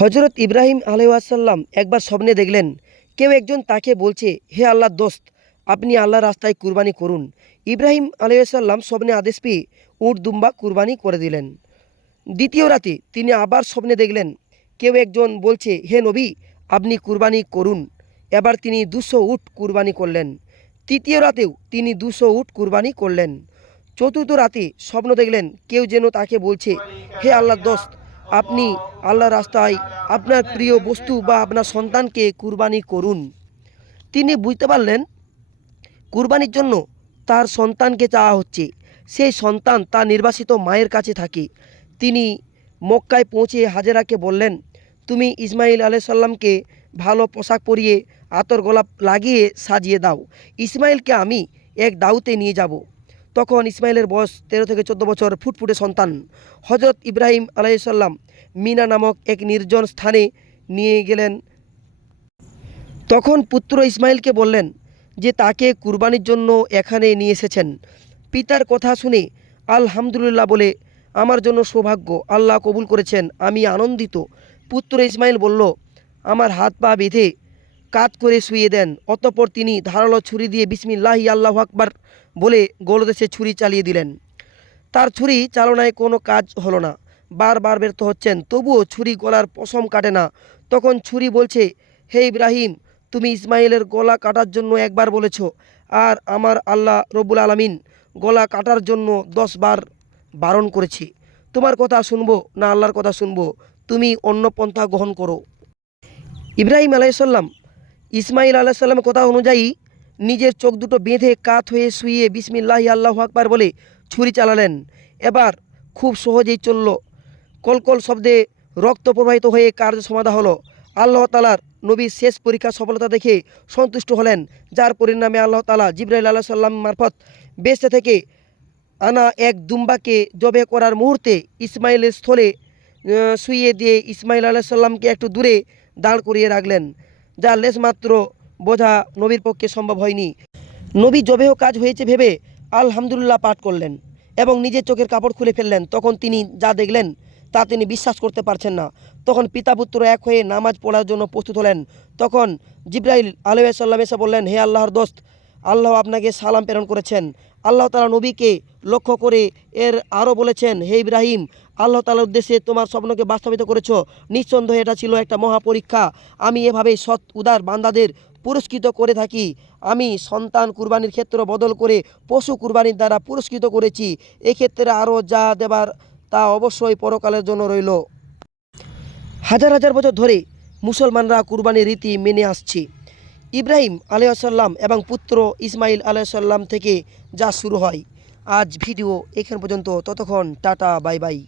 হজরত ইব্রাহিম আলাইহিসসালাম একবার স্বপ্নে দেখলেন কেউ একজন তাকে বলছে, হে আল্লাহর দোস্ত, আপনি আল্লাহর রাস্তায় কুরবানি করুন। ইব্রাহিম আলাইহিসসালাম স্বপ্নে আদেশ পেয়ে উট দুম্বা কুরবানি করে দিলেন। দ্বিতীয় রাতে তিনি আবার স্বপ্নে দেখলেন কেউ একজন বলছে, হে নবী, আপনি কুরবানি করুন। এবার তিনি 200 উট কুরবানি করলেন। তৃতীয় রাতেও তিনি 200 উট কুরবানি করলেন। চতুর্থ রাতে স্বপ্ন দেখলেন কেউ যেন তাকে বলছে, হে আল্লাহর দোস্ত, আপনি আল্লাহর রাস্তায় আপনার প্রিয় বস্তু বা আপনার সন্তানকে কুরবানি করুন। তিনি বুঝতে পারলেন কুরবানির জন্য তার সন্তানকে চাওয়া হচ্ছে। সেই সন্তান তার নির্বাসিত মায়ের কাছে থাকে। তিনি মক্কায় পৌঁছে হাজেরাকে বললেন, তুমি ইসমাইল আলাইসাল্লামকে ভালো পোশাক পরিয়ে আতর গোলাপ লাগিয়ে সাজিয়ে দাও। ইসমাইলকে আমি এক দাউতে নিয়ে যাব। তখন ইসমাইলের বয়স 13 থেকে 14 বছর, ফুটফুটে সন্তান। হজরত ইব্রাহিম আলাইসাল্লাম মিনা নামক এক নির্জন স্থানে নিয়ে গেলেন। তখন পুত্র ইসমাইলকে বললেন যে তাকে কুরবানির জন্য এখানে নিয়ে এসেছেন। পিতার কথা শুনে আলহামদুলিল্লাহ বলে, আমার জন্য সৌভাগ্য, আল্লাহ কবুল করেছেন, আমি আনন্দিত। পুত্র ইসমাইল বলল, আমার হাত পা বেঁধে কাত করে শুয়ে দেন। অতঃপর তিনি ধারালো ছুরি দিয়ে বিসমিল্লাহি আল্লাহু আকবার বলে গলদেশে ছুরি চালিয়ে দিলেন। তার ছুরি চালনায় কোনো কাজ হলো না, বারবার ব্যর্থ হচ্ছেন, তবুও ছুরি গলার পশম কাটে না। তখন ছুরি বলছে, হে ইব্রাহিম, তুমি ইসমাইলের গলা কাটার জন্য একবার বলেছ, আর আমার আল্লাহ রব্বুল আলামিন গলা কাটার জন্য 10 বার বারণ করেছি। তোমার কথা শুনবো না আল্লাহর কথা শুনবো? তুমি অন্য পন্থা গ্রহণ করো। ইব্রাহিম আলাইসাল্লাম ইসমাইল আলাইসাল্লামের কথা অনুযায়ী নিজের চোখ দুটো বেঁধে কাত হয়ে শুয়ে বিসমিল্লাহি আল্লাহু আকবার বলে ছুরি চালালেন। এবার খুব সহজেই চলল। কলকল শব্দে রক্ত প্রবাহিত হয়ে কার্য সমাধা হলো। আল্লাহ তালার নবীর শেষ পরীক্ষা সফলতা দেখে সন্তুষ্ট হলেন, যার পরিণামে আল্লাহ তালা জিবরাইল আলাইহিস সালাম মারফত বেহেশত থেকে আনা এক দুম্বাকে জবে করার মুহূর্তে ইসমাইলের স্থলে শুইয়ে দিয়ে ইসমাইল আলাইহিস সালামকে একটু দূরে দাঁড় করিয়ে রাখলেন, যা লেশমাত্র বোঝা নবীর পক্ষে সম্ভব হয়নি। নবী জবেহ কাজ হয়েছে ভেবে আলহামদুলিল্লাহ পাঠ করলেন এবং নিজের চোখের কাপড় খুলে ফেললেন। তখন তিনি যা দেখলেন তা তিনি বিশ্বাস করতে পারছেন না। তখন পিতা পুত্র এক হয়ে নামাজ পড়ার জন্য প্রস্তুত হলেন। তখন জিবরাইল আলাইহিস সালাম এসে বললেন, হে আল্লাহর দোস্ত, আল্লাহ আপনাকে সালাম প্রেরণ করেছেন। আল্লাহ তাআলা নবীকে লক্ষ্য করে এর আরও বলেছেন, হে ইব্রাহিম, আল্লাহ তাআলার উদ্দেশ্যে তোমার স্বপ্নকে বাস্তবিত করেছ। নিঃসন্দেহে এটা ছিল একটা মহা পরীক্ষা। আমি এভাবেই সৎ উদার বান্দাদের পুরস্কৃত করে থাকি। আমি সন্তান কুরবানির ক্ষেত্র বদল করে পশু কুরবানির দ্বারা পুরস্কৃত করেছি। এক্ষেত্রে আরও যা দেবার তা অবশ্যই পরকালের জন্য রইল। হাজার হাজার বছর ধরে মুসলমানরা কুরবানির রীতি মেনে আসছে। ইব্রাহিম আলাইহিসসালাম এবং পুত্র ইসমাইল আলাইহিসসালাম থেকে যা শুরু হয়। আজ ভিডিও এখান পর্যন্ত। ততক্ষণ টাটা, বাই বাই।